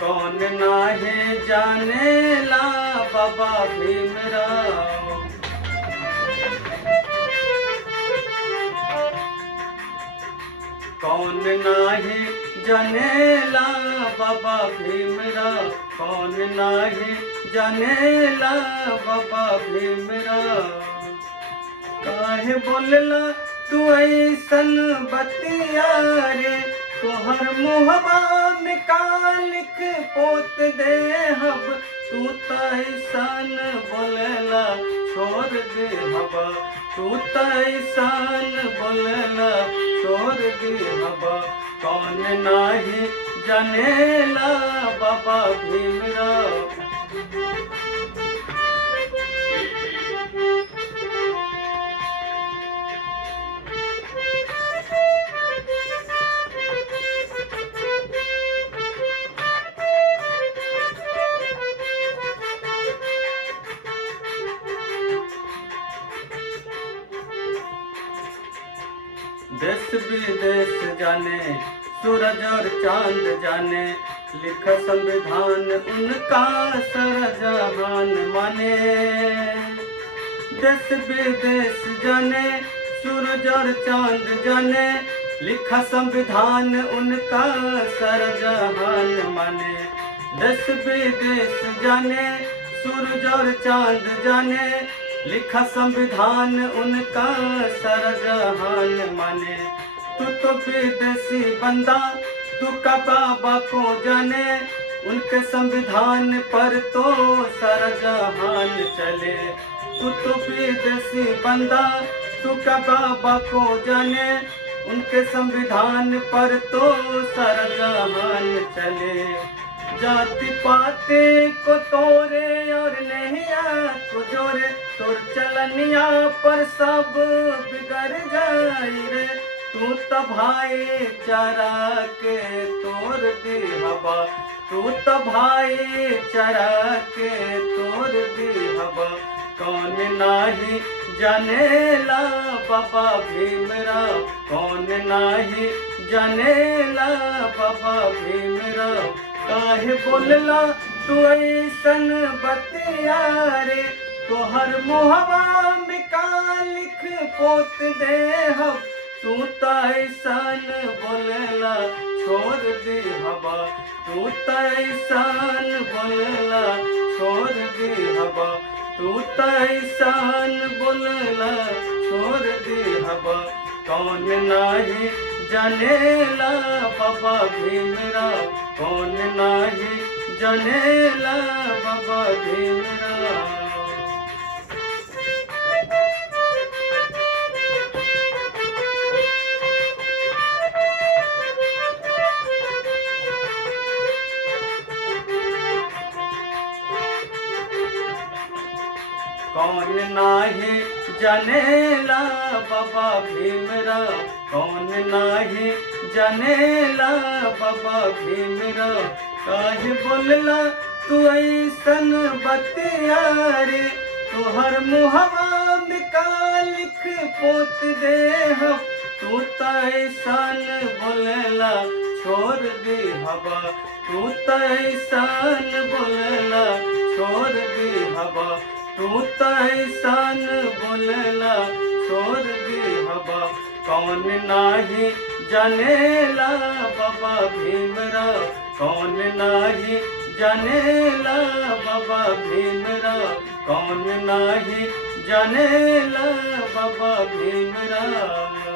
कौन नाहे जानेला बाबा भीमराव। कौन नाहे जानेला बाबा भीमराव, कौन नाहे जानेला बाबा भीमराव। काहे बोलला तू ऐसन बतिया रे, तोहर मुहबा में का लिख पोत दे हब, तू तैसन बोलेला छोड़ दे हबा, तू तैसन बोलेला छोड़ दे हबा। कौन नाही जानेला बाबा भीमराव। देश विदेश जाने सूरज और चांद जाने, लिखा संविधान उनका सारा जहान माने। देश विदेश जाने सूरज और चांद जाने, लिखा संविधान उनका सारा जहान माने। देश विदेश जाने सूरज और चांद जाने, लिखा संविधान उनका सारा जहान माने। तू तो विदेशी बंदा, तू का बाबा को जाने, उनके संविधान पर तो सारा जहान चले। तू तो विदेशी बंदा, तू का बाबा को जाने, उनके संविधान पर तो सारा जहान चले। जाति पाति को तोरे और नैया को जोरे, तोर चलनिया पर सब बिगड़ जाई रे। तू तो भाईचारा के तोड़ दी हवा, तू तो भाईचारा के तोड़ दी हवा। कौन नाही जानेला बाबा भीमराव, कौन नाही जानेला बाबा भीमराव। काहे बोलला तू ऐसन बतिया रे, तोहर मुहबा में का लिख पोत दे हम, तू तैसन बोलेला छोड़ दे हवा, तू तैसन बोलेला छोड़ दे हवा, तू तैसन बोलेला छोड़ दे हवा। कौन नाही जानेला बाबा भीमराव, कौन नाही जानेला बाबा भीमराव। कौन नाही जानेला बाबा भीमराव, कौन नाही जानेला बाबा भीमराव। काहे बोलला तू ऐसन बतिया रे, तोहर मुहबा में का लिख पोत दे हम, तू तैसन बोलेला छोड़ दे हवा, तू तैसन बोलेला छोड़ दे हवा, तू तैसन बोलेला छोड़ दे हवा। कौन नाही जानेला बाबा भीमराव, कौन नाही जानेला बाबा भीमराव, कौन नाही जानेला बाबा भीमराव।